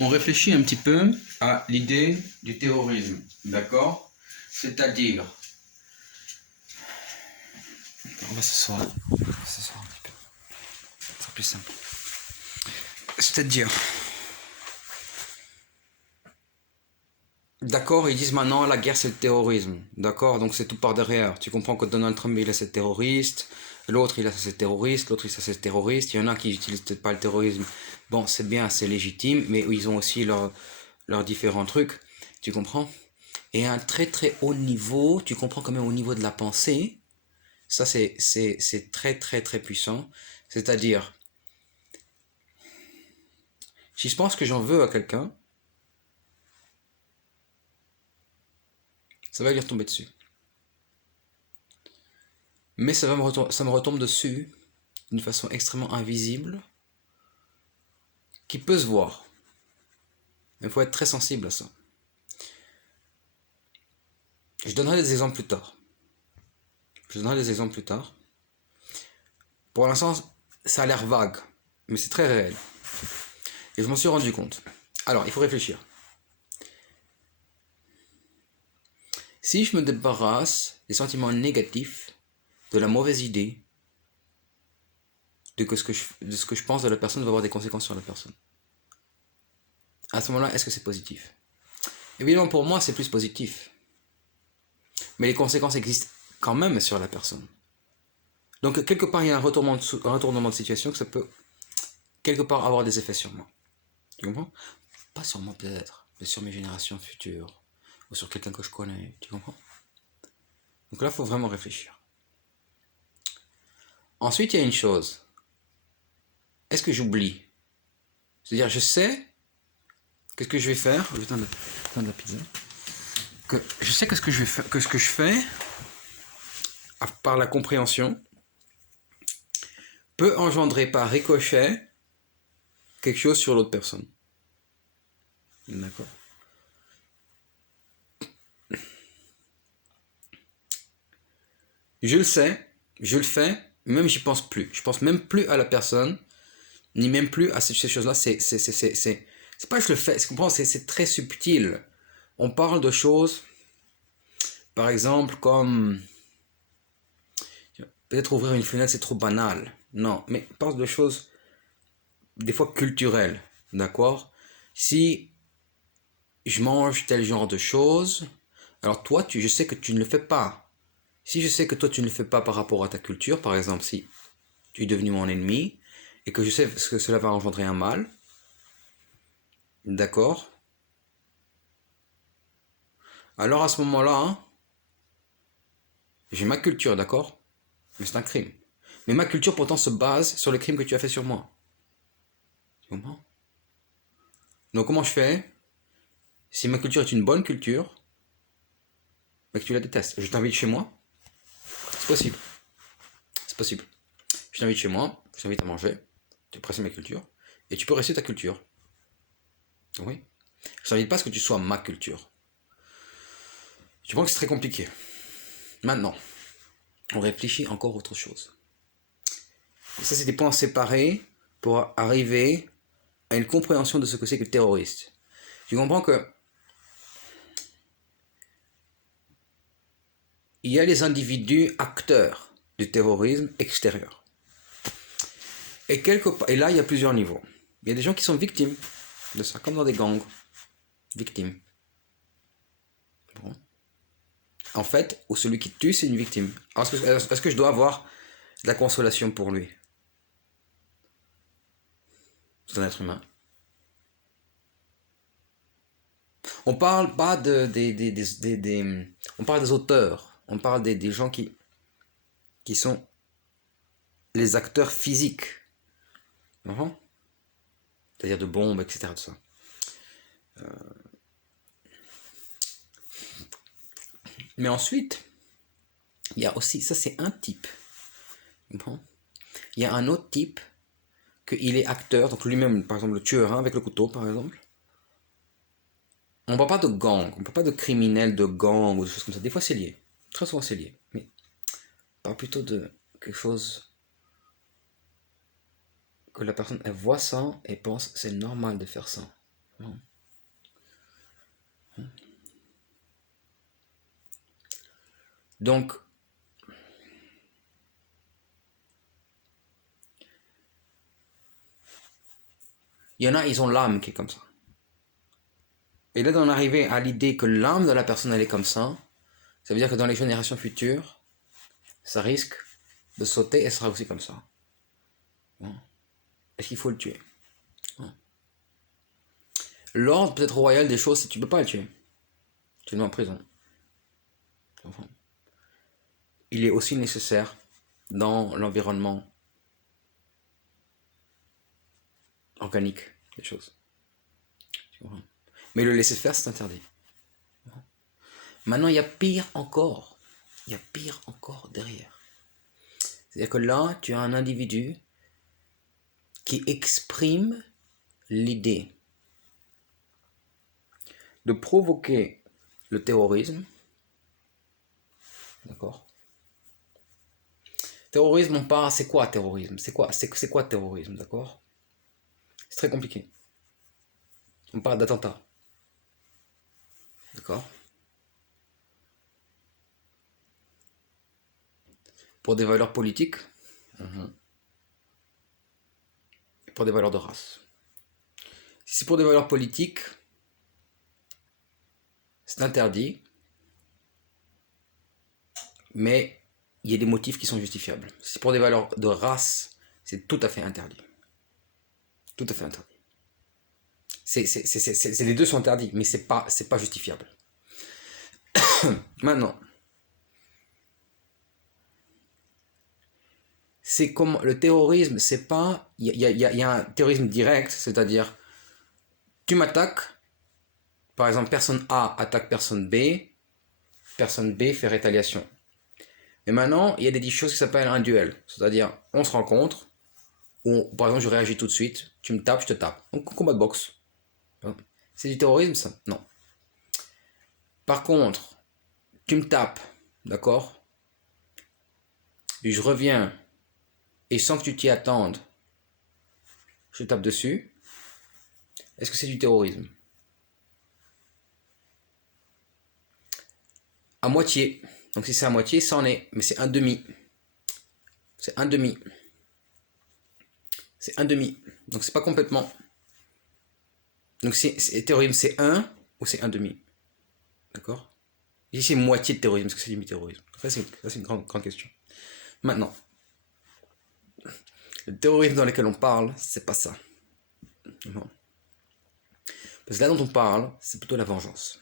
On réfléchit un petit peu à l'idée du terrorisme, d'accord? C'est-à-dire, on va s'asseoir un petit peu, ce sera plus simple. C'est-à-dire, d'accord, ils disent maintenant la guerre c'est le terrorisme, d'accord, donc c'est tout par derrière. Tu comprends que Donald Trump il a ses terroristes, l'autre il a ses terroristes, l'autre il a ses terroristes, il y en a qui n'utilisent peut-être pas le terrorisme. Bon, c'est bien, c'est légitime, mais ils ont aussi leurs différents trucs, tu comprends? Et à un très très haut niveau, tu comprends quand même au niveau de la pensée, ça c'est très très très puissant. C'est-à-dire, si je pense que j'en veux à quelqu'un, ça va lui retomber dessus. Mais ça me retombe dessus d'une façon extrêmement invisible, qui peut se voir. Il faut être très sensible à ça. Je donnerai des exemples plus tard. Pour l'instant, ça a l'air vague, mais c'est très réel. Et je m'en suis rendu compte. Alors, il faut réfléchir. Si je me débarrasse des sentiments négatifs, de la mauvaise idée, de ce que je pense de la personne va avoir des conséquences sur la personne. À ce moment-là, est-ce que c'est positif? Évidemment, pour moi, c'est plus positif. Mais les conséquences existent quand même sur la personne. Donc, quelque part, il y a un retournement de situation que ça peut, quelque part, avoir des effets sur moi. Tu comprends? Pas sur moi peut-être, mais sur mes générations futures. Ou sur quelqu'un que je connais. Tu comprends? Donc là, il faut vraiment réfléchir. Ensuite, il y a une chose. Est-ce que j'oublie? C'est-à-dire, je sais qu'est-ce que je vais faire. Je vais prendre de la pizza. Que je sais que ce que je vais faire, que ce que je fais, par la compréhension, peut engendrer par ricochet quelque chose sur l'autre personne. D'accord. Je le sais, je le fais, même j'y pense plus. Je pense même plus à la personne, ni même plus à ces choses-là. C'est pas que je le fais, c'est très subtil. On parle de choses, par exemple, comme peut-être ouvrir une fenêtre, c'est trop banal. Non, mais on parle de choses des fois culturelles, d'accord? Si je mange tel genre de choses, alors toi, je sais que tu ne le fais pas. Si je sais que toi, tu ne le fais pas par rapport à ta culture, par exemple, si tu es devenu mon ennemi, et que je sais que cela va engendrer un mal, d'accord? Alors à ce moment-là, hein, j'ai ma culture, d'accord? Mais c'est un crime. Mais ma culture pourtant se base sur le crime que tu as fait sur moi. Tu comprends? Donc comment je fais? Si ma culture est une bonne culture, mais que tu la détestes, je t'invite chez moi, c'est possible. C'est possible. Je t'invite chez moi, je t'invite à manger, tu apprécies ma culture, et tu peux rester ta culture. Oui. Je t'invite pas à ce que tu sois ma culture. Je pense que c'est très compliqué. Maintenant, on réfléchit encore autre chose. Et ça, c'est des points séparés pour arriver à une compréhension de ce que c'est que le terroriste. Tu comprends que il y a les individus acteurs du terrorisme extérieur. Et là, il y a plusieurs niveaux. Il y a des gens qui sont victimes de ça, comme dans des gangs. Victimes. Bon. En fait, ou celui qui tue, c'est une victime. Alors, est-ce que je dois avoir de la consolation pour lui? C'est un être humain. On parle pas on parle des auteurs. On parle des gens qui sont les acteurs physiques. C'est-à-dire de bombes, etc. Tout ça. Mais ensuite, il y a aussi, ça c'est un type. Bon. Il y a un autre type qu'il est acteur, donc lui-même, par exemple le tueur hein, avec le couteau, par exemple. On ne parle pas de gang, on ne parle pas de criminels de gang ou de choses comme ça. Des fois c'est lié, très souvent c'est lié. Mais on parle plutôt de quelque chose que la personne elle voit ça et pense c'est normal de faire ça. Donc, il y en a, ils ont l'âme qui est comme ça. Et là, d'en arriver à l'idée que l'âme de la personne, elle est comme ça veut dire que dans les générations futures, ça risque de sauter et elle sera aussi comme ça. Est-ce qu'il faut le tuer? L'ordre peut-être royal des choses, c'est que tu ne peux pas le tuer. Tu le mets en prison. Il est aussi nécessaire dans l'environnement organique des choses. Mais le laisser faire, c'est interdit. Maintenant, il y a pire encore. Il y a pire encore derrière. C'est-à-dire que là, tu as un individu qui exprime l'idée de provoquer le terrorisme. D'accord? Terrorisme, on parle, c'est quoi terrorisme? C'est quoi terrorisme, d'accord? C'est très compliqué. On parle d'attentat. D'accord? Pour des valeurs politiques, et pour des valeurs de race. Si c'est pour des valeurs politiques, c'est interdit, mais il y a des motifs qui sont justifiables. Si c'est pour des valeurs de race, c'est tout à fait interdit. Tout à fait interdit. Les deux sont interdits, mais c'est pas justifiable. Maintenant, c'est comme le terrorisme, c'est pas, il y a un terrorisme direct, c'est-à-dire tu m'attaques, par exemple personne A attaque personne B fait rétaliation. Mais maintenant, il y a des choses qui s'appellent un duel, c'est-à-dire on se rencontre, ou par exemple je réagis tout de suite, tu me tapes, je te tape. Donc combat de boxe. C'est du terrorisme ça? Non. Par contre, tu me tapes, d'accord? Et je reviens, et sans que tu t'y attendes, je tape dessus. Est-ce que c'est du terrorisme? À moitié. Donc si c'est à moitié, ça en est. Mais c'est un demi. C'est un demi. C'est un demi. Donc c'est pas complètement. Donc terrorisme, c'est un ou c'est un demi? D'accord? Ici c'est moitié de terrorisme. Est-ce que c'est demi-terrorisme? Ça c'est une grande question. Maintenant, le terrorisme dans lequel on parle, c'est pas ça. Non. Parce que là dont on parle, c'est plutôt la vengeance.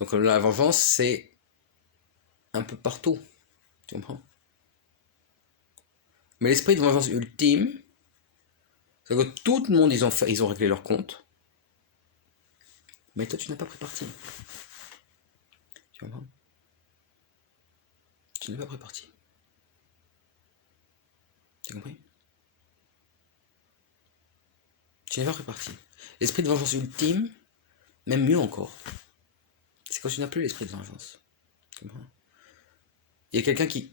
Donc la vengeance, c'est un peu partout. Tu comprends? Mais l'esprit de vengeance ultime, c'est que tout le monde, ils ont réglé leur compte. Mais toi, tu n'as pas pris parti. Tu comprends? Tu n'as pas pris parti. Tu as compris? Tu n'as pas pris parti. L'esprit de vengeance ultime, même mieux encore, c'est quand tu n'as plus l'esprit de vengeance. Tu comprends? Il y a quelqu'un qui...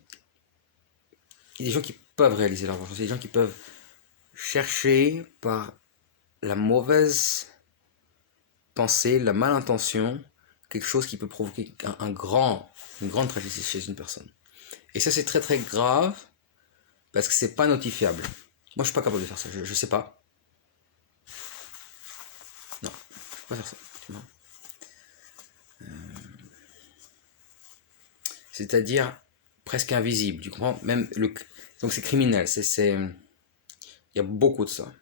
Il y a des gens qui peuvent réaliser leur vengeance. Il y a des gens qui peuvent chercher par la mauvaise pensée, la malintention, quelque chose qui peut provoquer une grande tragédie chez une personne. Et ça, c'est très très grave parce que c'est pas notifiable. Moi, je suis pas capable de faire ça. Je sais pas. Non, je peux pas faire ça. Tu vois. C'est-à-dire presque invisible. Tu comprends? Donc c'est criminel. Il y a beaucoup de ça.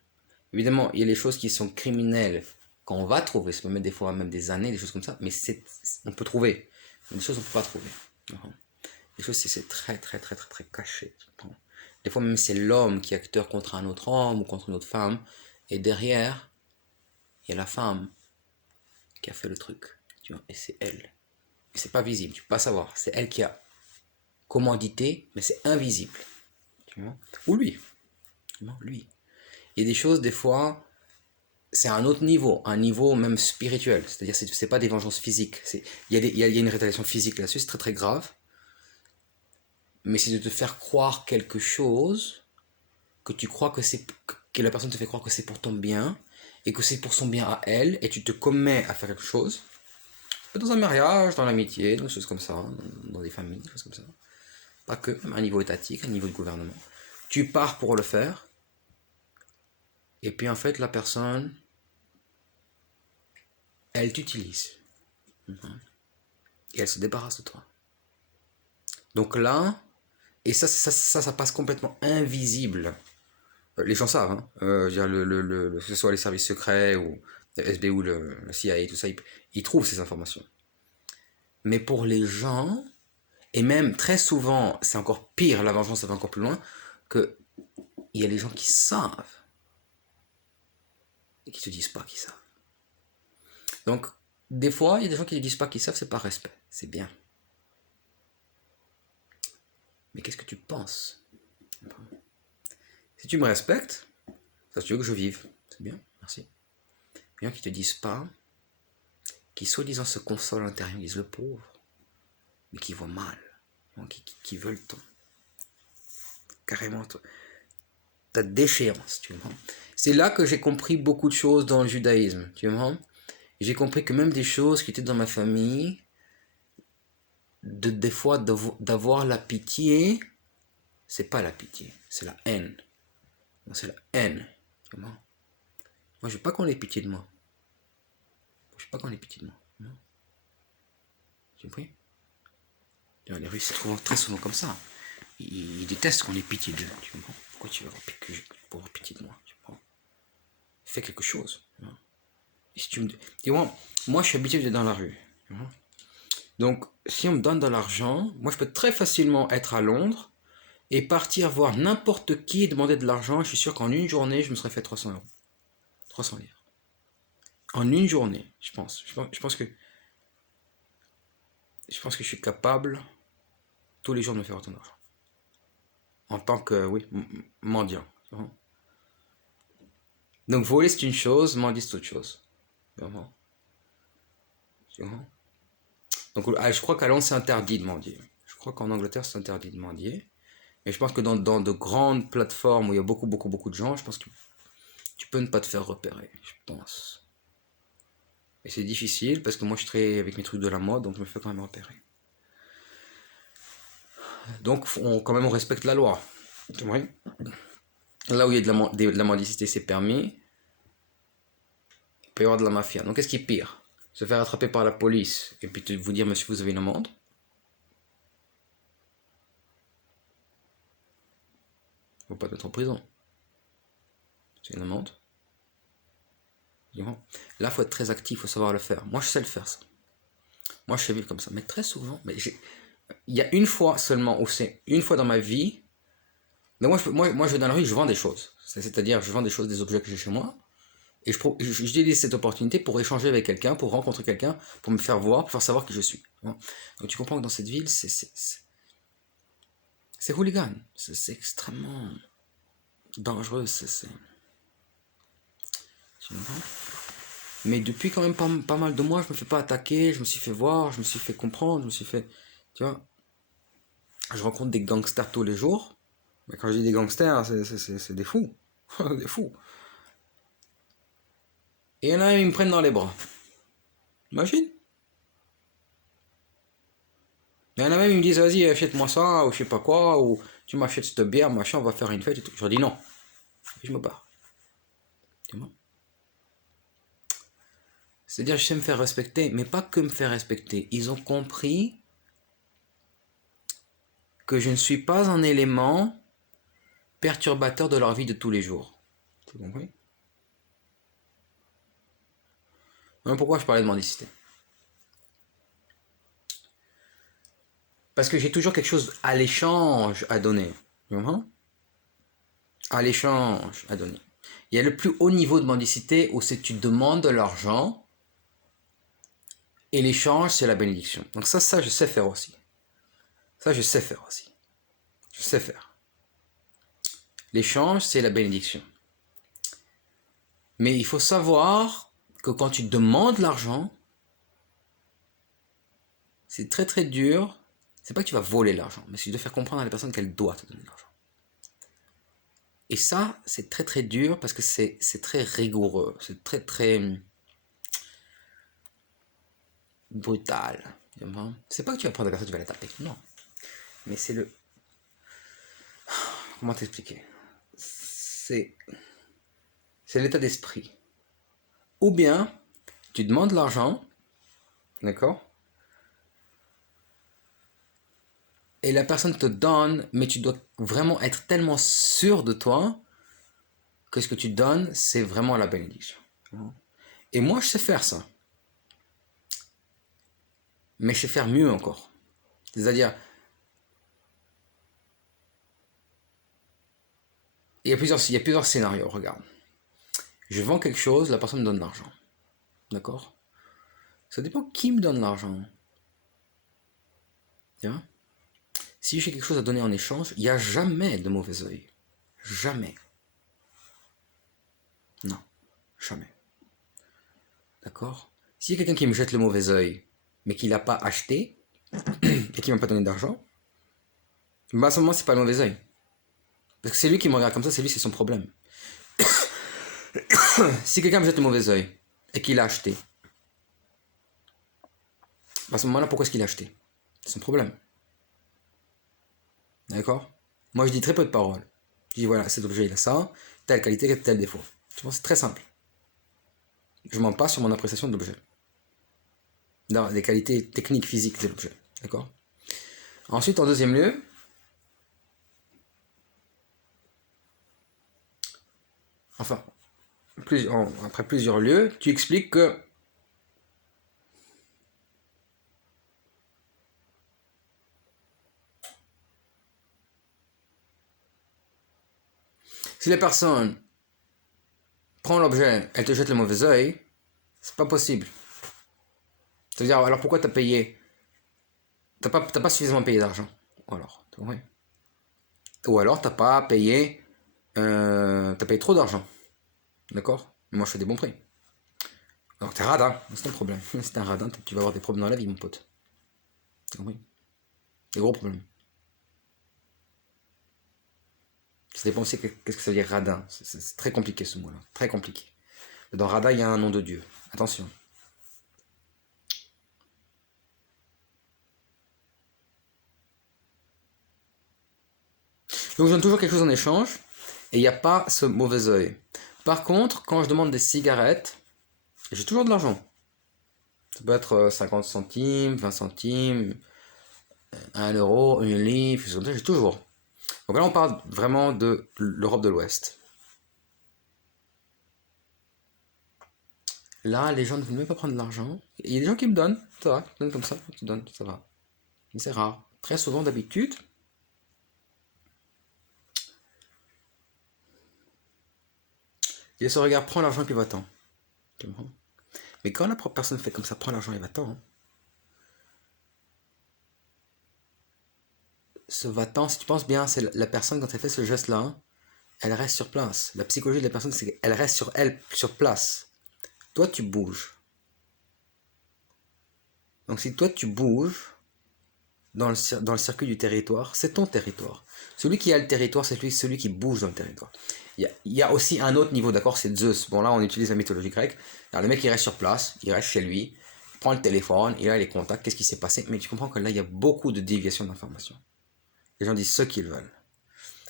Évidemment, il y a les choses qui sont criminelles qu'on va trouver. Ça peut mettre des fois même des années, des choses comme ça. Mais on peut trouver. Mais des choses on peut pas trouver. Les choses c'est très très très très très caché. Des fois même c'est l'homme qui est acteur contre un autre homme ou contre une autre femme. Et derrière, il y a la femme qui a fait le truc. Tu vois, et c'est elle. Et c'est pas visible, tu peux pas savoir. C'est elle qui a commandité, mais c'est invisible. Tu vois. Ou lui. Lui. Il y a des choses, des fois, c'est un autre niveau, un niveau même spirituel. C'est-à-dire, c'est pas des vengeances physiques. Il y a une rétaliation physique là-dessus, c'est très très grave. Mais c'est de te faire croire quelque chose que tu crois que que la personne te fait croire que c'est pour ton bien, et que c'est pour son bien à elle, et tu te commets à faire quelque chose, dans un mariage, dans l'amitié, dans des choses comme ça, dans des familles, des choses comme ça, pas que, même à un niveau étatique, à un niveau de gouvernement, tu pars pour le faire, et puis en fait la personne, elle t'utilise, et elle se débarrasse de toi. Donc là, et ça passe complètement invisible. Les gens savent, hein. Je veux dire, que ce soit les services secrets ou le SB ou le CIA, tout ça, ils trouvent ces informations. Mais pour les gens, et même très souvent, c'est encore pire, la vengeance ça va encore plus loin, que il y a des gens qui savent et qui ne te disent pas qu'ils savent. Donc, des fois, il y a des gens qui ne disent pas qu'ils savent, c'est par respect, c'est bien. Mais qu'est-ce que tu penses? Si tu me respectes, ça tu veux que je vive, c'est bien, merci. Les gens qui ne te disent pas, qui soi-disant se consolent à l'intérieur, disent le pauvre, mais qui voient mal, qui veulent carrément ta déchéance, tu vois. C'est là que j'ai compris beaucoup de choses dans le judaïsme, tu vois. J'ai compris que même des choses qui étaient dans ma famille, des fois d'avoir la pitié, c'est pas la pitié, c'est la haine. C'est la haine, tu vois. Moi, je veux pas qu'on ait pitié de moi. Je veux pas qu'on ait pitié de moi. Tu as compris? Les Russes se trouvent très souvent comme ça. Ils détestent qu'on ait pitié d'eux. Tu comprends? Pourquoi tu veux avoir pitié de moi? Tu comprends? Fais quelque chose. Et si tu me dis, moi, je suis habitué d'être dans la rue. Donc, si on me donne de l'argent, moi, je peux très facilement être à Londres et partir voir n'importe qui et demander de l'argent. Je suis sûr qu'en une journée, je me serais fait 300 euros. 300 livres. En une journée, je pense. Je pense que je suis capable tous les jours de me faire autant d'argent. En tant que, oui, mendiant. Donc voler c'est une chose, mendier c'est autre chose. Donc je crois qu'à Londres c'est interdit de mendier. Je crois qu'en Angleterre c'est interdit de mendier. Mais je pense que dans de grandes plateformes où il y a beaucoup de gens, je pense que tu peux ne pas te faire repérer, je pense. Et c'est difficile parce que moi je travaille avec mes trucs de la mode, donc je me fais quand même repérer. Donc quand même on respecte la loi. Oui. Là où il y a de la mendicité c'est permis, il peut y avoir de la mafia. Donc qu'est-ce qui est pire? Se faire attraper par la police et puis vous dire monsieur vous avez une amende? Faut pas être en prison. C'est une amende. Là, faut être très actif, faut savoir le faire. Moi, je sais le faire, ça. Moi, je sais vivre comme ça. Mais très souvent, il y a une fois seulement, où c'est une fois dans ma vie, mais moi, je vais dans la rue, je vends des choses. C'est-à-dire, je vends des choses, des objets que j'ai chez moi, et j'utilise cette opportunité pour échanger avec quelqu'un, pour rencontrer quelqu'un, pour me faire voir, pour faire savoir qui je suis. Donc tu comprends que dans cette ville, c'est hooligan. C'est extrêmement dangereux. Tu comprends? Mais depuis quand même pas mal de mois, je me fais pas attaquer, je me suis fait voir, je me suis fait comprendre, je me suis fait... Tu vois, je rencontre des gangsters tous les jours. Mais quand je dis des gangsters, c'est des fous. Des fous. Et il y en a un, ils me prennent dans les bras. Imagine. Il y en a même, ils me disent, vas-y, achète-moi ça, ou je sais pas quoi, ou tu m'achètes cette bière, machin, on va faire une fête et tout. Je leur dis non. Et je me barre. Tu vois? C'est-à-dire, je sais me faire respecter, mais pas que me faire respecter. Ils ont compris que je ne suis pas un élément perturbateur de leur vie de tous les jours. Tu as compris? Pourquoi je parlais de mendicité? Parce que j'ai toujours quelque chose à l'échange à donner. À l'échange à donner. Il y a le plus haut niveau de mendicité où c'est que tu demandes de l'argent et l'échange c'est la bénédiction. Donc ça je sais faire aussi. Ça je sais faire aussi. Je sais faire. L'échange c'est la bénédiction. Mais il faut savoir que quand tu demandes l'argent, c'est très très dur. C'est pas que tu vas voler l'argent, mais c'est de faire comprendre à la personne qu'elle doit te donner l'argent. Et ça, c'est très très dur parce que c'est très rigoureux, c'est très très brutal. C'est pas que tu vas prendre la personne, tu vas la taper, non. Mais c'est le... Comment t'expliquer? C'est l'état d'esprit. Ou bien, tu demandes l'argent, d'accord? Et la personne te donne, mais tu dois vraiment être tellement sûr de toi que ce que tu donnes, c'est vraiment la bénédiction. Et moi, je sais faire ça. Mais je sais faire mieux encore. C'est-à-dire, il y a plusieurs scénarios, regarde. Je vends quelque chose, la personne me donne l'argent. D'accord? Ça dépend qui me donne l'argent. Tu vois? Si j'ai quelque chose à donner en échange, il n'y a jamais de mauvais oeil. Jamais. Non, jamais. D'accord? S'il y a quelqu'un qui me jette le mauvais oeil, mais qui l'a pas acheté, et qui m'a pas donné d'argent, bah à ce moment, c'est pas le mauvais oeil. Parce que c'est lui qui me regarde comme ça, c'est son problème. Si quelqu'un me jette le mauvais oeil, et qu'il l'a acheté, bah à ce moment-là, pourquoi est-ce qu'il l'a acheté? C'est son problème. D'accord? Moi, je dis très peu de paroles. Je dis voilà, cet objet, il a ça, telle qualité, tel défaut. Tu vois, c'est très simple. Je mens pas sur mon appréciation de l'objet. Dans les qualités techniques, physiques de l'objet. D'accord? Ensuite, en deuxième lieu, enfin, après plusieurs lieux, tu expliques que si la personne prend l'objet, elle te jette le mauvais oeil, c'est pas possible. C'est-à-dire, alors pourquoi t'as payé? T'as pas suffisamment payé d'argent. Ou alors, ouais. Ou alors t'as payé trop d'argent. D'accord? Moi je fais des bons prix. Alors t'es radin, c'est un problème. Si t'es un radin, tu vas avoir des problèmes dans la vie, mon pote. Oui. Des gros problèmes. Ça dépend aussi qu'est-ce que ça veut dire radin. C'est très compliqué ce mot-là. Très compliqué. Dans radin, il y a un nom de Dieu. Attention. Donc je donne toujours quelque chose en échange et il n'y a pas ce mauvais oeil. Par contre, quand je demande des cigarettes, j'ai toujours de l'argent. Ça peut être 50 centimes, 20 centimes, 1 euro, une livre, j'ai toujours. Donc là, on parle vraiment de l'Europe de l'Ouest. Là, les gens ne veulent même pas prendre de l'argent. Il y a des gens qui me donnent, ça va, qui donnent comme ça, qui donnent, ça va. Mais c'est rare. Très souvent, d'habitude, il y a ce regard, prends l'argent et puis va-t'en. Mais quand la propre personne fait comme ça, prends l'argent et va-t'en, hein, ce va-t'en, si tu penses bien, c'est la personne, quand elle fait ce geste-là, elle reste sur place. La psychologie de la personne, c'est qu'elle reste sur place. Toi, tu bouges. Donc si toi, tu bouges dans le circuit du territoire, c'est ton territoire. Celui qui a le territoire, c'est celui qui bouge dans le territoire. Il y a aussi un autre niveau, d'accord, c'est Zeus. Bon, là, on utilise la mythologie grecque. Alors, le mec, il reste sur place, il reste chez lui, il prend le téléphone, il a les contacts, qu'est-ce qui s'est passé? Mais tu comprends que là, il y a beaucoup de déviations d'informations. Les gens disent ce qu'ils veulent.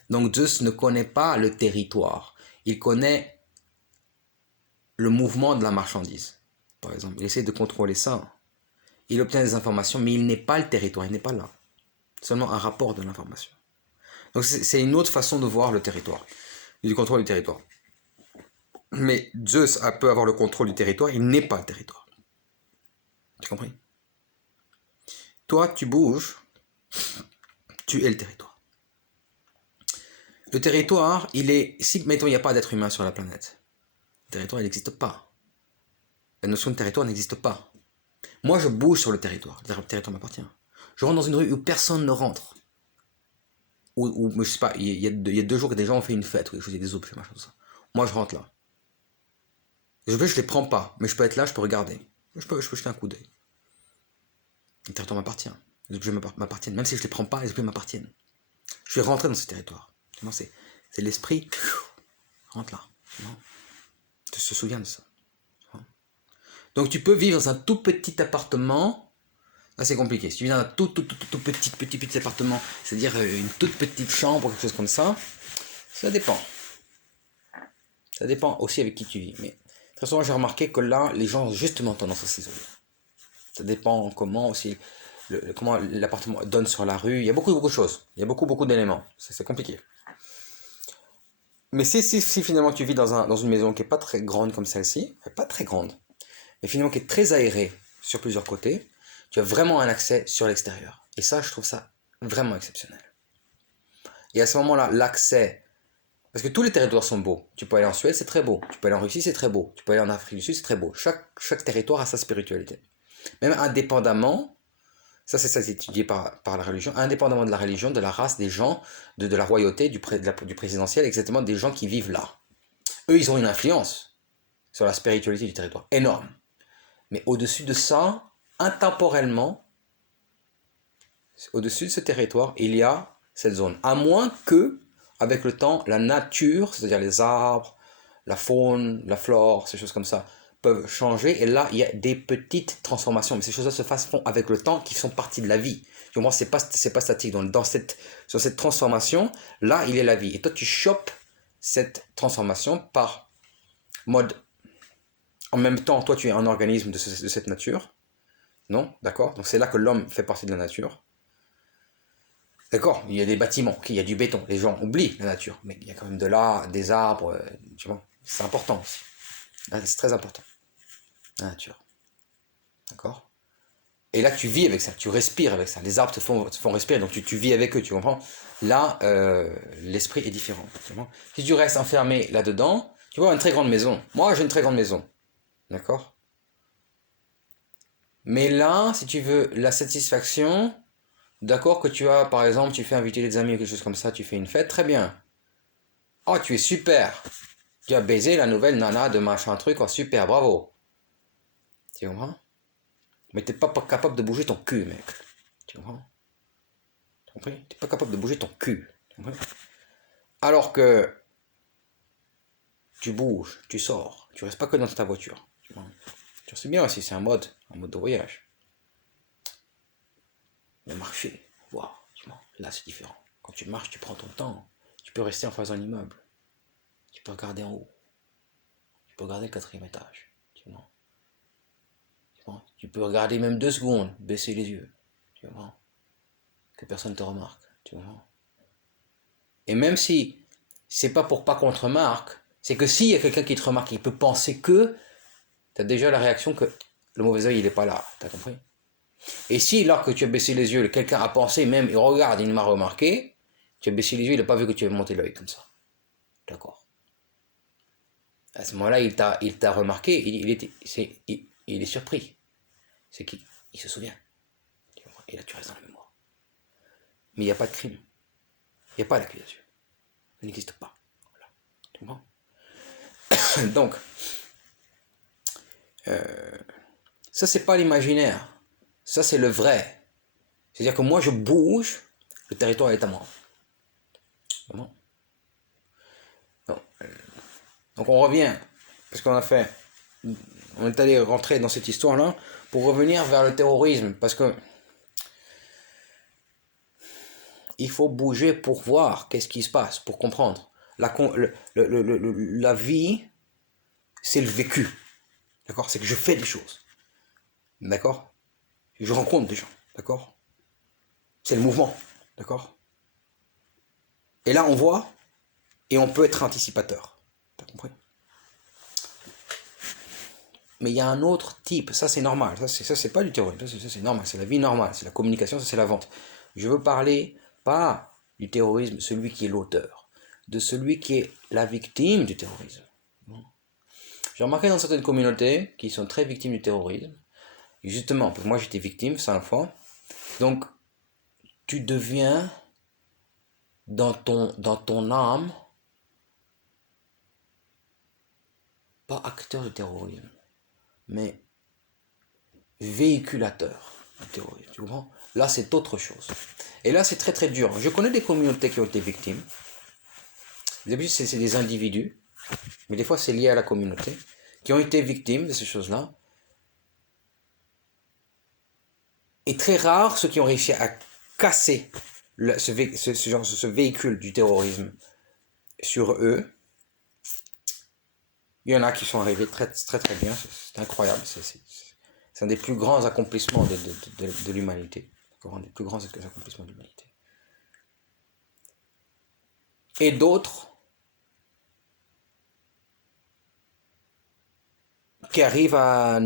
Donc Zeus ne connaît pas le territoire. Il connaît le mouvement de la marchandise. Par exemple, il essaie de contrôler ça. Il obtient des informations, mais il n'est pas le territoire, il n'est pas là. Seulement un rapport de l'information. Donc c'est une autre façon de voir le territoire, du contrôle du territoire. Mais Zeus peut avoir le contrôle du territoire, il n'est pas le territoire. Tu compris? Toi, tu bouges, tu es le territoire. Le territoire, il est... Si, mettons, il n'y a pas d'être humain sur la planète, le territoire, il n'existe pas. La notion de territoire n'existe pas. Moi, je bouge sur le territoire. Le territoire m'appartient. Je rentre dans une rue où personne ne rentre. Ou je sais pas, il y a 2 jours que des gens ont fait une fête, ou quelque chose, il y a des objets, machin, tout ça. Moi, je rentre là. Les objets, je les prends pas, mais je peux être là, je peux regarder. Je peux jeter un coup d'œil. Le territoire m'appartient. Les objets m'appartiennent. Même si je les prends pas, les objets m'appartiennent. Je vais rentrer dans ce territoire. C'est l'esprit, rentre là. Tu te souviens de ça. Donc tu peux vivre dans un tout petit appartement. Là c'est compliqué. Si tu vis dans un tout petit appartement, c'est-à-dire une toute petite chambre, quelque chose comme ça, ça dépend. Ça dépend aussi avec qui tu vis. Mais très souvent j'ai remarqué que là, les gens ont justement tendance à s'isoler. Ça dépend comment aussi, comment l'appartement donne sur la rue. Il y a beaucoup de choses. Il y a beaucoup d'éléments. C'est compliqué. Mais si finalement tu vis dans une maison qui n'est pas très grande comme celle-ci, pas très grande, mais finalement qui est très aérée sur plusieurs côtés, tu as vraiment un accès sur l'extérieur. Et ça, je trouve ça vraiment exceptionnel. Et à ce moment-là, l'accès, parce que tous les territoires sont beaux. Tu peux aller en Suède, c'est très beau. Tu peux aller en Russie, c'est très beau. Tu peux aller en Afrique du Sud, c'est très beau. Chaque territoire a sa spiritualité. Même indépendamment, ça c'est étudié par la religion, indépendamment de la religion, de la race, des gens, de la royauté, du présidentiel, exactement des gens qui vivent là. Eux, ils ont une influence sur la spiritualité du territoire, énorme. Mais au-dessus de ça, intemporellement, au-dessus de ce territoire, il y a cette zone. À moins que, avec le temps, la nature, c'est-à-dire les arbres, la faune, la flore, ces choses comme ça, peuvent changer. Et là, il y a des petites transformations. Mais ces choses-là se font avec le temps, qui font partie de la vie. Du moins, c'est pas statique. Donc, sur cette transformation, là, il y a la vie. Et toi, tu chopes cette transformation par mode... En même temps, toi, tu es un organisme de cette nature. Non, d'accord? Donc c'est là que l'homme fait partie de la nature. D'accord? Il y a des bâtiments, il y a du béton. Les gens oublient la nature. Mais il y a quand même des arbres, tu vois. C'est important aussi. C'est très important. La nature. D'accord? Et là, tu vis avec ça, tu respires avec ça. Les arbres te font respirer, donc tu vis avec eux, tu comprends? Là, l'esprit est différent. Si tu restes enfermé là-dedans, tu vois, une très grande maison. Moi, j'ai une très grande maison. D'accord? Mais là, si tu veux la satisfaction, d'accord, que tu as, par exemple, tu fais inviter des amis ou quelque chose comme ça, tu fais une fête, très bien. Oh, tu es super. Tu as baisé la nouvelle nana de machin truc, oh super, bravo. Tu comprends? Mais t'es pas capable de bouger ton cul, mec. Tu comprends? Tu comprends? T'es pas capable de bouger ton cul. Tu comprends? Alors que tu bouges, tu sors, tu restes pas que dans ta voiture. Tu vois? Tu sais bien aussi, c'est un mode de voyage. Mais marcher, voir, tu vois, là c'est différent. Quand tu marches, tu prends ton temps. Tu peux rester en face d'un immeuble. Tu peux regarder en haut. Tu peux regarder le 4e étage. Tu vois. Tu peux regarder même 2 secondes, baisser les yeux. Tu vois. Que personne te remarque. Tu vois. Et même si c'est pas pour pas qu'on te remarque, c'est que s'il y a quelqu'un qui te remarque, il peut penser que tu as déjà la réaction que le mauvais œil il est pas là. T'as compris? Et si là que tu as baissé les yeux, quelqu'un a pensé même, il regarde, il m'a remarqué, tu as baissé les yeux, il n'a pas vu que tu avais monté l'œil comme ça. D'accord. À ce moment-là, il t'a remarqué, il est surpris. C'est qu'il se souvient. Et là, tu restes dans la mémoire. Mais il n'y a pas de crime. Il n'y a pas d'accusation. Ça n'existe pas. Voilà. Tu comprends? Donc, ça, c'est pas l'imaginaire. Ça, c'est le vrai. C'est-à-dire que moi, je bouge, le territoire est à moi. Vraiment. Donc, on revient, parce qu'on est allé rentrer dans cette histoire-là, pour revenir vers le terrorisme, parce que il faut bouger pour voir qu'est-ce qui se passe, pour comprendre. La vie, c'est le vécu. D'accord? C'est que je fais des choses. D'accord? Je rencontre des gens. D'accord? C'est le mouvement. D'accord? Et là, on voit et on peut être anticipateur. T'as compris? Mais il y a un autre type. Ça, c'est normal. Ça, c'est pas du terrorisme. Ça, c'est normal. C'est la vie normale. C'est la communication. Ça, c'est la vente. Je veux parler pas du terrorisme, celui qui est l'auteur, de celui qui est la victime du terrorisme. J'ai remarqué dans certaines communautés qui sont très victimes du terrorisme, et justement, parce que moi j'étais victime 5 fois, donc tu deviens dans ton âme pas acteur du terrorisme, mais véhiculateur du terrorisme. Tu comprends? Là c'est autre chose. Et là c'est très très dur. Je connais des communautés qui ont été victimes. D'habitude, c'est des individus, mais des fois, c'est lié à la communauté, qui ont été victimes de ces choses-là. Et très rares ceux qui ont réussi à casser ce véhicule du terrorisme sur eux. Il y en a qui sont arrivés très très très bien, c'est incroyable, c'est un des plus grands accomplissements de l'humanité, un des plus grands accomplissements de l'humanité. Et d'autres qui arrivent à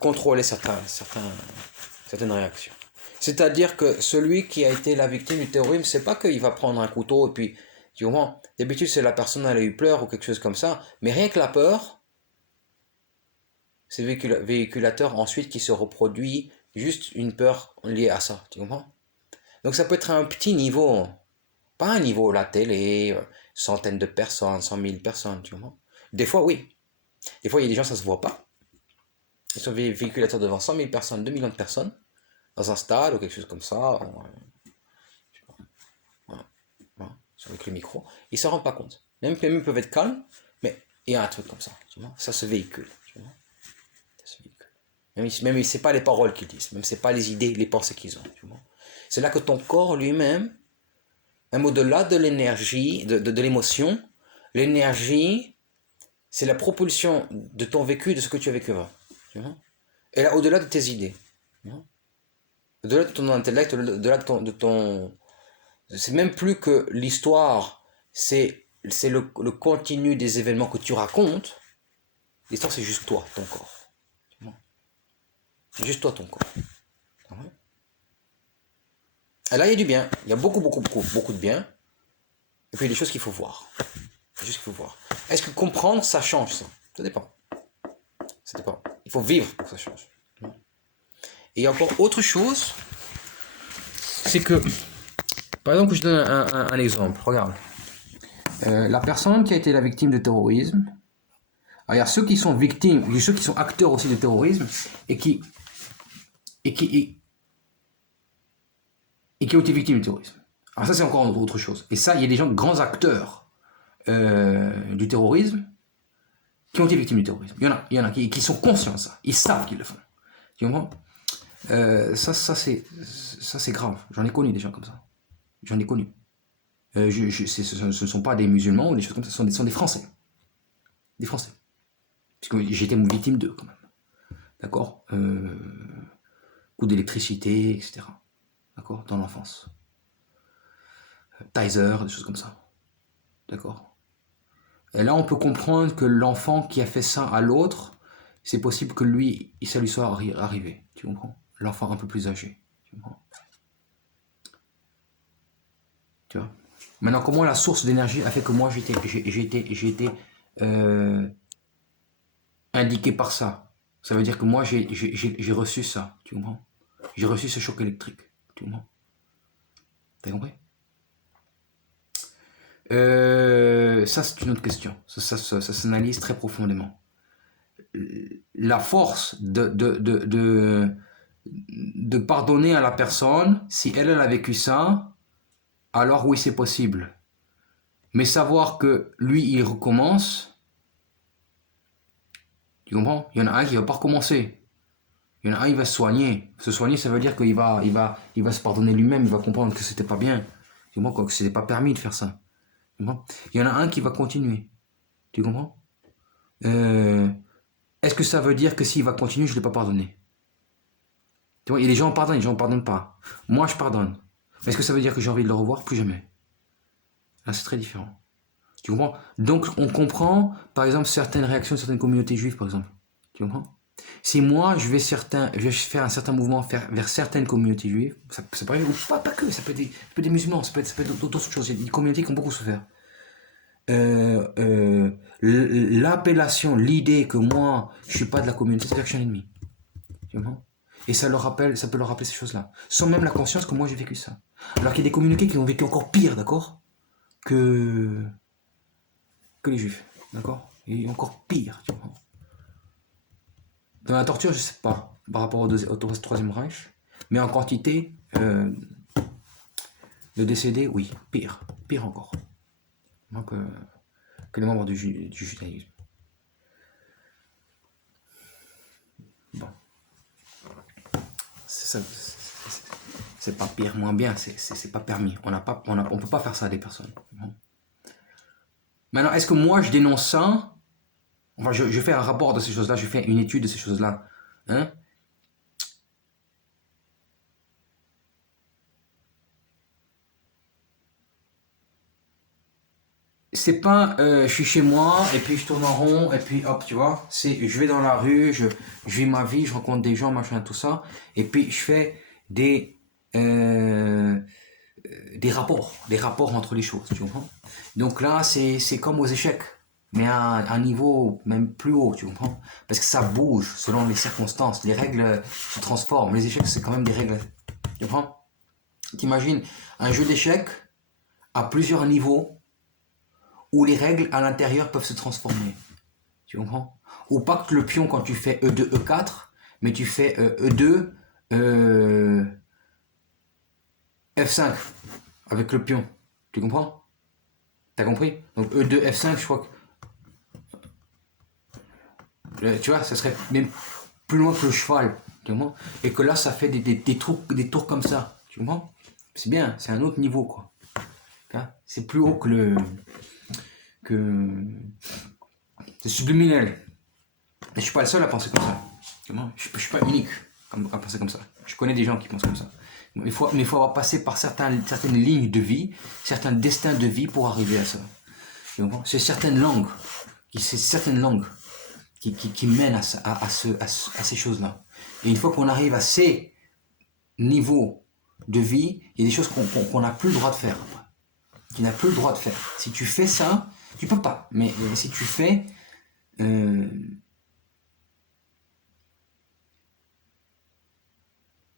contrôler certaines réactions. C'est-à-dire que celui qui a été la victime du terrorisme, c'est pas qu'il va prendre un couteau et puis, tu vois, d'habitude c'est la personne, elle a eu peur ou quelque chose comme ça, mais rien que la peur, c'est véhiculateur ensuite qui se reproduit, juste une peur liée à ça, tu comprends? Donc ça peut être un petit niveau, pas un niveau la télé, centaines de personnes, 100 000 personnes, tu comprends? Des fois oui, des fois il y a des gens ça se voit pas, ils sont véhiculateurs devant 100 000 personnes, 2 millions de personnes, dans un stade ou quelque chose comme ça, avec le micro, ils ne s'en rendent pas compte. Même ils peuvent être calmes, mais il y a un truc comme ça, tu vois, ça se véhicule. Tu vois, ça se véhicule. Même c'est pas les paroles qu'ils disent, même c'est pas les idées, les pensées qu'ils ont. Tu vois. C'est là que ton corps lui-même, même au-delà de l'énergie, de l'émotion, l'énergie, c'est la propulsion de ton vécu, de ce que tu as vécu avant. Tu vois. Et là, au-delà de tes idées, tu vois. Au-delà de ton intellect, au-delà de ton c'est même plus que l'histoire, c'est le continu des événements que tu racontes. L'histoire, c'est juste toi, ton corps. C'est juste toi, ton corps. Et là, il y a du bien. Il y a beaucoup de bien. Et puis, il y a des choses qu'il faut voir. Est-ce que comprendre, ça change ça? Ça dépend. Il faut vivre pour que ça change. Et il y a encore autre chose, c'est que, par exemple, je donne un exemple. Regarde. La personne qui a été la victime de terrorisme, il y a ceux qui sont victimes, il y a ceux qui sont acteurs aussi de terrorisme et qui ont été victimes du terrorisme. Alors ça, c'est encore autre chose. Et ça, il y a des gens, grands acteurs du terrorisme qui ont été victimes du terrorisme. Il y en a qui sont conscients de ça. Ils savent qu'ils le font. Tu comprends? Ça, c'est grave. J'en ai connu des gens comme ça. J'en ai connu. Ce ne sont pas des musulmans ou des choses comme ça, ce sont des Français. Des Français. Parce que j'ai été victime d'eux, quand même. D'accord, coup d'électricité, etc. D'accord, dans l'enfance. Taser, des choses comme ça. D'accord. Et là, on peut comprendre que l'enfant qui a fait ça à l'autre, c'est possible que lui, ça lui soit arrivé. Tu comprends? L'enfant un peu plus âgé. Tu comprends? Tu vois? Maintenant, comment la source d'énergie a fait que moi, j'ai été indiqué par ça? Ça veut dire que moi, j'ai reçu ça. Tu comprends? J'ai reçu ce choc électrique. Tu comprends? T'as compris? Ça, c'est une autre question. Ça s'analyse très profondément. La force de pardonner à la personne, si elle a vécu ça, alors oui, c'est possible. Mais savoir que lui, il recommence, tu comprends? Il y en a un qui va pas recommencer. Il y en a un, il va se soigner. Se soigner, ça veut dire qu'il va se pardonner lui-même, il va comprendre que c'était pas bien. Tu comprends? Que c'était pas permis de faire ça. Tu comprends? Il y en a un qui va continuer. Tu comprends? Est-ce que ça veut dire que s'il va continuer, je ne l'ai pas pardonné? Tu vois, et les gens pardonnent, les gens ne pardonnent pas. Moi, je pardonne. Est-ce que ça veut dire que j'ai envie de le revoir? Plus jamais. Là, c'est très différent. Tu comprends? Donc, on comprend, par exemple, certaines réactions de certaines communautés juives, par exemple. Tu comprends? Si moi, je vais faire un certain mouvement vers certaines communautés juives, ça peut être, ou pas que, ça peut être des musulmans, ça peut être d'autres choses. Il y a des communautés qui ont beaucoup souffert. L'appellation, l'idée que moi, je suis pas de la communauté, c'est-à-dire que je suis un ennemi. Tu comprends? Et ça peut leur rappeler ces choses-là. Sans même la conscience que moi j'ai vécu ça. Alors qu'il y a des communautés qui ont vécu encore pire, d'accord, que les juifs, d'accord? Et encore pire, tu vois. Dans la torture, je sais pas, par rapport au Troisième Reich, mais en quantité de décédés, oui, pire encore. que les membres du judaïsme. Bon. C'est pas pire, moins bien, c'est pas permis. On peut pas faire ça à des personnes. Maintenant, est-ce que moi je dénonce ça? Enfin, je fais un rapport de ces choses-là, je fais une étude de ces choses-là. Hein? C'est pas je suis chez moi et puis je tourne en rond et puis hop, tu vois, c'est je vais dans la rue, je vis ma vie, je rencontre des gens, machin, tout ça, et puis je fais euh, des rapports entre les choses, tu comprends? Donc là, c'est comme aux échecs, mais à un niveau même plus haut, tu comprends? Parce que ça bouge selon les circonstances, les règles se transforment, les échecs c'est quand même des règles, tu comprends? T'imagines un jeu d'échecs à plusieurs niveaux où les règles à l'intérieur peuvent se transformer. Tu comprends? Ou pas que le pion quand tu fais E2, E4, mais tu fais E2, F5 avec le pion. Tu comprends? T'as compris? Donc E2, F5, je crois que... tu vois, ça serait même plus loin que le cheval. Tu comprends? Et que là, ça fait des tours comme ça. Tu comprends? C'est bien, c'est un autre niveau, quoi. C'est plus haut que le... C'est subliminal. Et je suis pas le seul à penser comme ça. Je suis pas unique à penser comme ça. Je connais des gens qui pensent comme ça. Mais il faut avoir passé par certaines lignes de vie, certains destins de vie pour arriver à ça. C'est certaines langues qui mènent à ces choses-là. Et une fois qu'on arrive à ces niveaux de vie, il y a des choses qu'on n'a plus le droit de faire. Tu n'as plus le droit de faire. Si tu fais ça, tu peux pas. Mais si tu fais...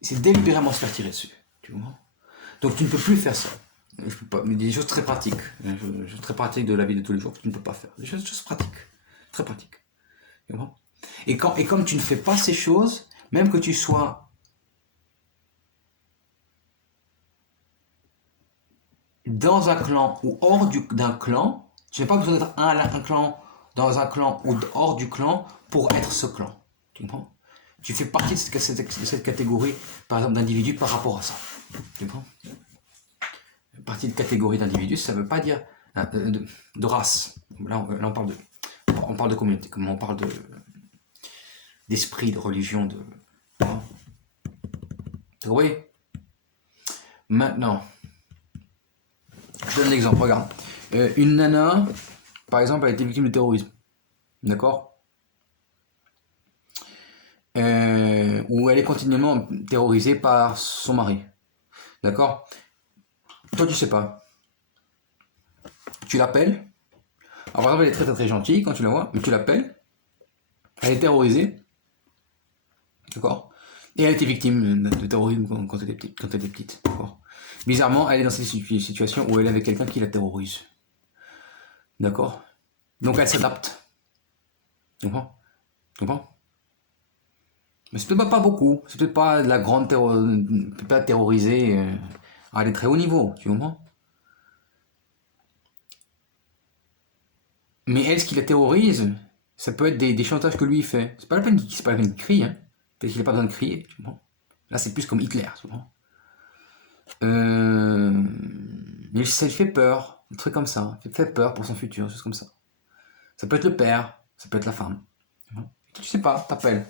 c'est délibérément se faire tirer dessus. Tu vois? Donc tu ne peux plus faire ça. Je peux pas, mais des choses très pratiques. Des choses très pratiques de la vie de tous les jours que tu ne peux pas faire. Des choses pratiques. Très pratiques. Tu vois? Et comme tu ne fais pas ces choses, même que tu sois dans un clan ou hors d'un clan, tu n'as pas besoin d'être un clan, dans un clan ou hors du clan pour être ce clan. Tu comprends? Tu fais partie de cette catégorie, par exemple, d'individus par rapport à ça. Tu comprends? Partie de catégorie d'individus, ça ne veut pas dire de race. Là, on parle de communauté, comme on parle d'esprit, de religion, de... Oui. Maintenant, je donne un exemple, regarde. Une nana, par exemple, a été victime de terrorisme. D'accord? Où elle est continuellement terrorisée par son mari. D'accord? Toi, tu sais pas. Tu l'appelles. Alors, par exemple, elle est très très très gentille quand tu la vois, mais tu l'appelles. Elle est terrorisée. D'accord? Et elle était victime de terrorisme quand elle était petite. D'accord? Bizarrement, elle est dans cette situation où elle est avec quelqu'un qui la terrorise. D'accord? Donc elle s'adapte. Tu comprends? Tu comprends? Mais c'est peut-être pas beaucoup. C'est peut-être pas de la grande peut-être pas terrorisée à des très hauts niveaux. Tu comprends? Mais elle, ce qui la terrorise, ça peut être des chantages que lui fait. C'est pas la peine qu'il crie, hein. Peut-être qu'il n'a pas besoin de crier, tu comprends? Là, c'est plus comme Hitler, tu comprends? Mais ça lui fait peur, un truc comme ça. Ça fait peur pour son futur, choses comme ça. Ça peut être le père, ça peut être la femme. Tu sais pas, t'appelles.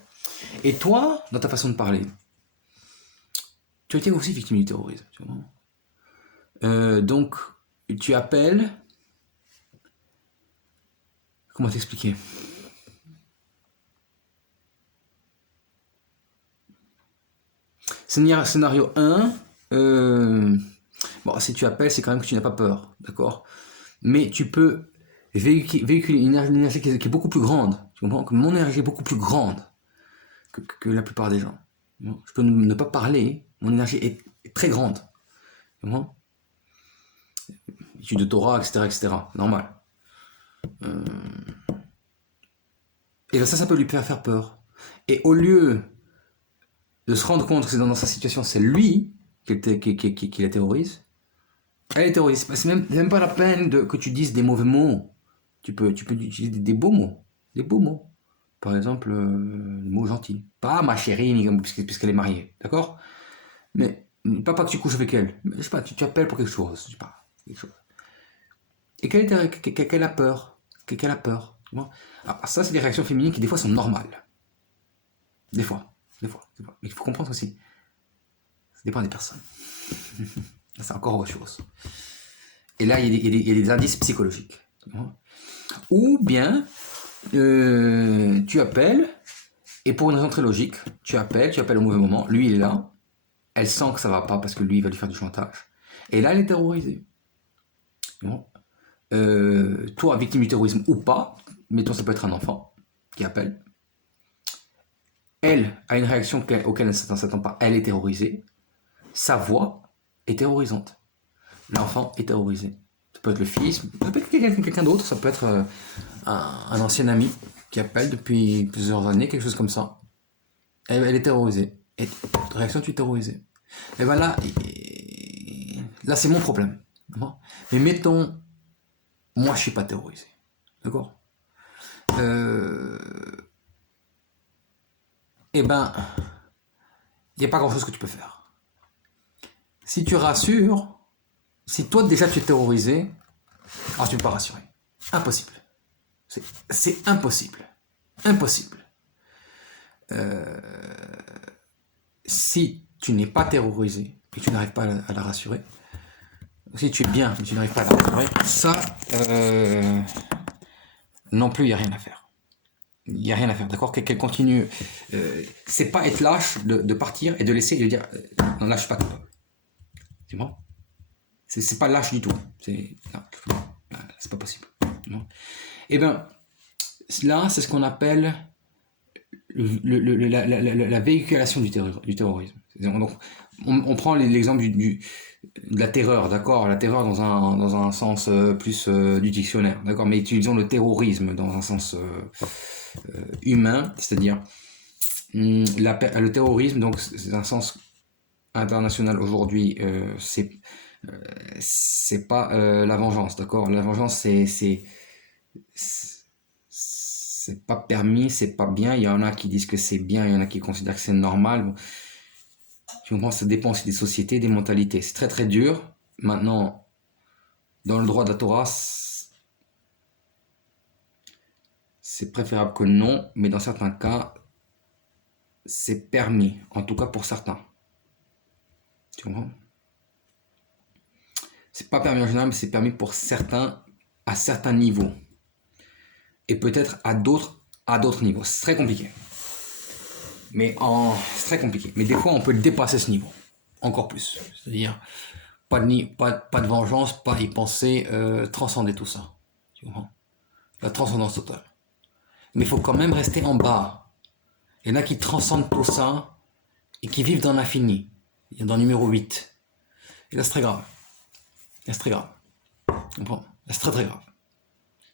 Et toi, dans ta façon de parler, tu as été aussi victime du terrorisme, tu vois? Donc, tu appelles. Comment t'expliquer? Scénario 1, bon, si tu appelles, c'est quand même que tu n'as pas peur, d'accord? Mais tu peux véhiculer une énergie qui est beaucoup plus grande, tu comprends? Que mon énergie est beaucoup plus grande que la plupart des gens. Je peux ne pas parler, mon énergie est très grande, tu comprends? Étude de Torah, etc., normal. Et ça peut lui faire peur. Et au lieu de se rendre compte que c'est dans sa situation, c'est lui qui la terrorise, Elle est terroriste. C'est même pas la peine que tu dises des mauvais mots. Tu peux utiliser des beaux mots. Des beaux mots. Par exemple, le mot gentil. Pas ma chérie, puisqu'elle est mariée. D'accord? Mais pas que tu couches avec elle. Mais, je sais pas, tu appelles pour quelque chose. Je sais pas. Quelque chose. Et qu'elle a peur. Qu'elle a peur. Tu vois. Alors, ça, c'est des réactions féminines qui, des fois, sont normales. Des fois. Mais il faut comprendre aussi. Ça dépend des personnes. C'est encore autre chose. Et là, il y a des indices psychologiques. Ou bien, tu appelles, et pour une raison très logique, tu appelles au mauvais moment, lui il est là, elle sent que ça va pas parce que lui il va lui faire du chantage. Et là, elle est terrorisée. Toi, victime du terrorisme ou pas, mettons ça peut être un enfant qui appelle, elle a une réaction auquel elle ne s'attend pas, elle est terrorisée, sa voix est terrorisante. L'enfant est terrorisé. Ça peut être le fils, ça peut être quelqu'un d'autre, ça peut être un ancien ami qui appelle depuis plusieurs années, quelque chose comme ça. Elle est terrorisée. Et réaction, tu es terrorisé. Et ben là c'est mon problème. Mais mettons, moi je suis pas terrorisé. D'accord? Et ben, il n'y a pas grand chose que tu peux faire. Si tu rassures, si toi déjà tu es terrorisé, alors tu ne peux pas rassurer. Impossible. C'est impossible. Impossible. Si tu n'es pas terrorisé et que tu n'arrives pas à la rassurer, si tu es bien mais tu n'arrives pas à la rassurer, ça, non plus, il n'y a rien à faire. Il n'y a rien à faire, d'accord? Qu'elle continue. C'est pas être lâche de partir et de laisser et de dire non, là, je suis pas capable. C'est bon? C'est pas lâche du tout. C'est pas possible. Et ben, là, c'est ce qu'on appelle la véhiculation du terrorisme. Donc, on prend l'exemple de la terreur, d'accord? La terreur dans un sens plus du dictionnaire, d'accord? Mais utilisons le terrorisme dans un sens humain, c'est-à-dire le terrorisme, donc c'est un sens international aujourd'hui, c'est pas la vengeance, d'accord? La vengeance, c'est pas permis, c'est pas bien. Il y en a qui disent que c'est bien, il y en a qui considèrent que c'est normal. Tu comprends, ça dépend aussi des sociétés, des mentalités. C'est très très dur. Maintenant, dans le droit de la Torah, c'est préférable que non, mais dans certains cas, c'est permis, en tout cas pour certains. Tu comprends? C'est pas permis en général, mais c'est permis pour certains à certains niveaux. Et peut-être à d'autres niveaux. C'est très compliqué. C'est très compliqué. Mais des fois, on peut dépasser ce niveau. Encore plus. C'est-à-dire, pas de vengeance, pas y penser, transcender tout ça. Tu comprends? La transcendance totale. Mais il faut quand même rester en bas. Il y en a qui transcendent tout ça et qui vivent dans l'infini. Il y a dans le numéro 8. Et là, c'est très grave. Là, c'est très grave. Tu comprends? Là, c'est très très grave.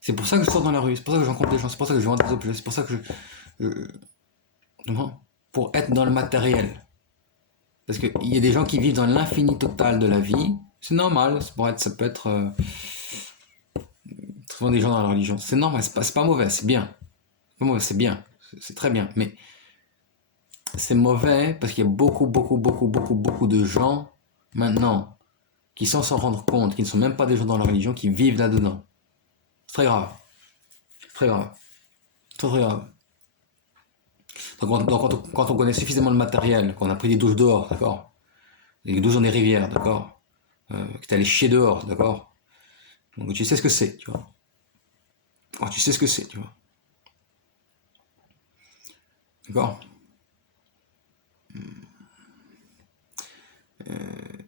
C'est pour ça que je sors dans la rue, c'est pour ça que je rencontre des gens, c'est pour ça que je vends des objets, c'est pour ça que pour être dans le matériel. Parce qu'il y a des gens qui vivent dans l'infini total de la vie, c'est normal, ça peut être souvent des gens dans la religion, c'est normal, c'est pas mauvais, c'est bien. C'est pas mauvais, c'est bien, c'est très bien, mais c'est mauvais parce qu'il y a beaucoup de gens maintenant qui sans s'en rendre compte, qui ne sont même pas des gens dans la religion, qui vivent là-dedans. C'est très grave. Très grave. Très très grave. Donc quand on connaît suffisamment le matériel, qu'on a pris des douches dehors, d'accord? Des douches dans des rivières, d'accord? Que t'es allé chier dehors, d'accord? Donc tu sais ce que c'est, tu vois. Alors, tu sais ce que c'est, tu vois. D'accord?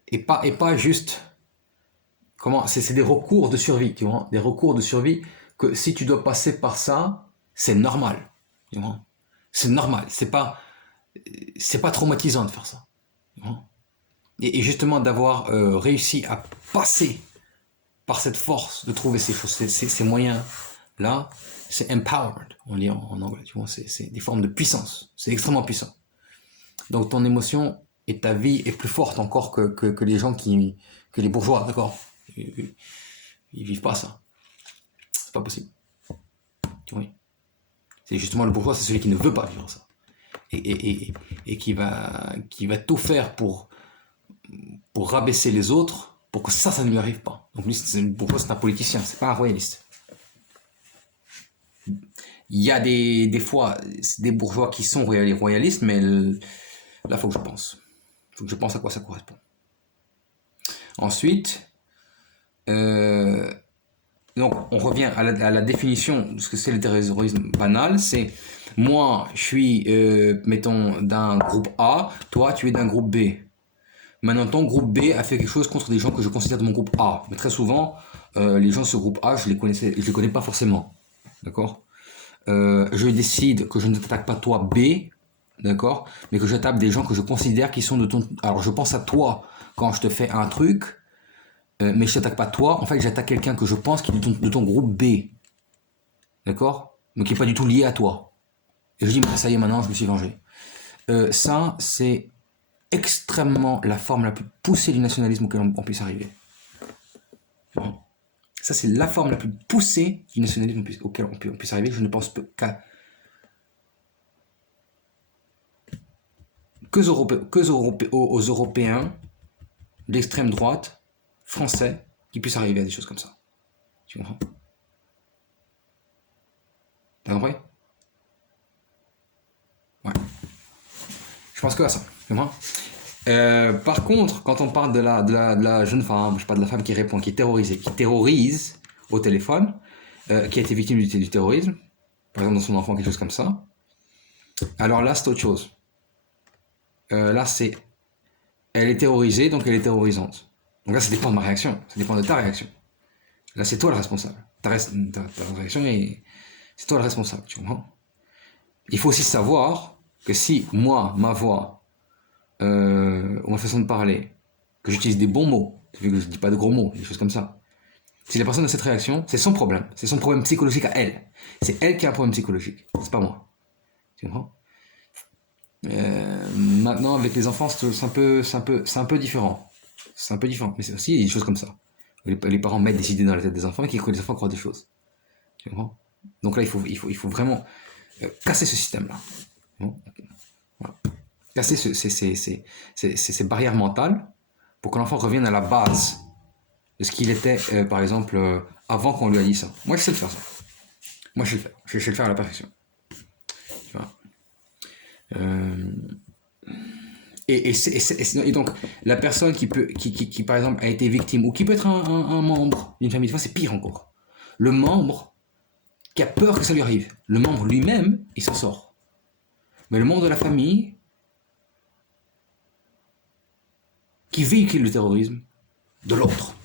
Et pas juste... Comment? C'est des recours de survie, tu vois. Des recours de survie que si tu dois passer par ça, c'est normal. Tu vois. C'est normal. C'est pas traumatisant de faire ça. Tu vois. Et justement d'avoir réussi à passer par cette force de trouver ces choses, ces moyens là, c'est empowered, on lit en anglais, tu vois, c'est des formes de puissance, c'est extrêmement puissant. Donc ton émotion et ta vie est plus forte encore que les gens que les bourgeois, d'accord? Ils vivent pas ça. C'est pas possible. Oui. C'est justement le bourgeois, c'est celui qui ne veut pas vivre ça. Et qui va tout faire pour rabaisser les autres, pour que ça ne lui arrive pas. Donc lui, le bourgeois, c'est un politicien, c'est pas un royaliste. Il y a des fois des bourgeois qui sont royalistes, mais là, faut que je pense. Faut que je pense à quoi ça correspond. Ensuite, donc on revient à la définition de ce que c'est le terrorisme banal. C'est moi, je suis, mettons, d'un groupe A, toi, tu es d'un groupe B. Maintenant, ton groupe B a fait quelque chose contre des gens que je considère de mon groupe A. Mais très souvent, les gens de ce groupe A, je les connais pas forcément. D'accord? Je décide que je ne t'attaque pas toi B, d'accord, mais que j'attaque des gens que je considère qui sont de ton... Alors je pense à toi quand je te fais un truc, mais je t'attaque pas toi, en fait j'attaque quelqu'un que je pense qui est de ton groupe B, d'accord, mais qui n'est pas du tout lié à toi. Et je dis, ça y est, maintenant je me suis vengé. Ça, c'est extrêmement la forme la plus poussée du nationalisme auquel on puisse arriver. Ça, c'est la forme la plus poussée du nationalisme auquel on puisse arriver. Je ne pense aux Européens d'extrême droite, français, qui puissent arriver à des choses comme ça. Tu comprends? T'as compris? Ouais. Je pense que à ça. Tu comprends? Par contre, quand on parle de la jeune femme, je sais pas, de la femme qui répond, qui est terrorisée, qui terrorise au téléphone, qui a été victime du terrorisme, par exemple dans son enfant, quelque chose comme ça, alors là, c'est autre chose. Là, elle est terrorisée, donc elle est terrorisante. Donc là, ça dépend de ma réaction, ça dépend de ta réaction. Là, c'est toi le responsable. Ta réaction, c'est toi le responsable, tu comprends? Il faut aussi savoir que si moi, ma voix, ou ma façon de parler, que j'utilise des bons mots, que je dis pas de gros mots, des choses comme ça, si la personne a cette réaction, c'est son problème psychologique à elle. C'est elle qui a un problème psychologique, c'est pas moi. Tu comprends? Maintenant, avec les enfants, c'est un peu différent. C'est un peu différent, mais c'est aussi des choses comme ça. Les parents mettent des idées dans la tête des enfants et les enfants croient des choses. Tu comprends? Donc là, il faut vraiment casser ce système-là. Voilà. Casser ces barrières mentales pour que l'enfant revienne à la base de ce qu'il était, par exemple, avant qu'on lui a dit ça. Moi, je sais le faire, ça. Moi, je sais le faire. Je sais le faire à la perfection. Tu vois? Et donc, la personne qui, par exemple, a été victime, ou qui peut être un membre d'une famille, c'est pire encore. Le membre qui a peur que ça lui arrive. Le membre lui-même, il s'en sort. Mais le membre de la famille qui véhicule le terrorisme de l'autre.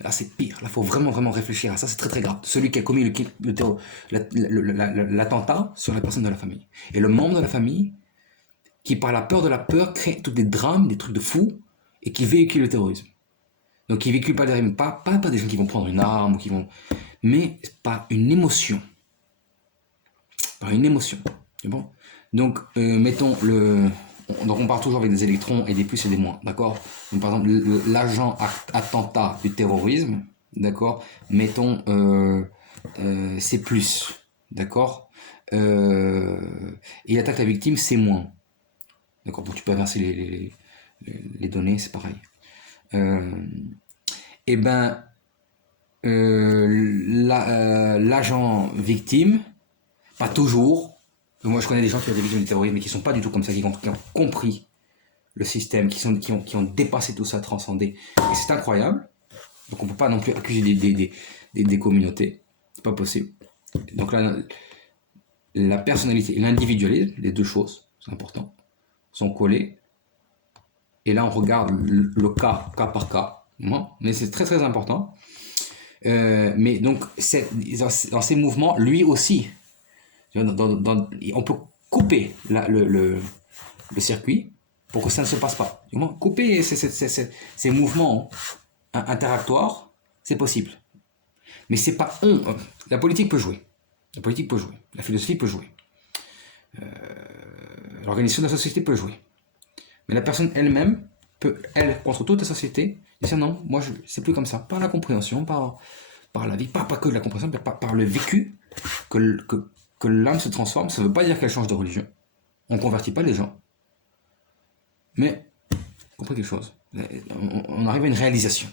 Là, c'est pire. Là, il faut vraiment réfléchir à ça. C'est très, très grave. Celui qui a commis l'attentat sur la personne de la famille. Et le membre de la famille qui, par la peur de la peur, crée tous des drames, des trucs de fous, et qui véhicule le terrorisme. Donc, qui véhicule pas des gens qui vont prendre une arme, ou qui vont... mais par une émotion. Par une émotion. C'est bon? Donc, mettons donc on part toujours avec des électrons et des plus et des moins, d'accord? Donc par exemple, l'agent attentat du terrorisme, d'accord? Mettons c'est plus, d'accord? Il attaque la victime, c'est moins. D'accord? Bon, tu peux inverser les données, c'est pareil. Et ben, l'agent victime, pas toujours. Moi, je connais des gens qui ont été victimes du terrorisme, mais qui sont pas du tout comme ça, qui ont compris le système, qui ont dépassé tout ça, transcendé. Et c'est incroyable. Donc, on peut pas non plus accuser des communautés. C'est pas possible. Donc là, la personnalité et l'individualisme, les deux choses, c'est important, sont collés. Et là, on regarde le cas par cas. Mais c'est très, très important. Mais donc, dans ces mouvements, lui aussi, on peut couper le circuit pour que ça ne se passe pas. Couper ces mouvements interactoires, c'est possible. Mais c'est pas la politique peut jouer. La politique peut jouer. La philosophie peut jouer. L'organisation de la société peut jouer. Mais la personne elle-même peut, contre toute la société, Et ça, non, moi, c'est plus comme ça. Par la compréhension, par la vie, pas que de la compréhension, mais par le vécu, que l'âme se transforme. Ça ne veut pas dire qu'elle change de religion. On ne convertit pas les gens. Mais, compris quelque chose. On arrive à une réalisation.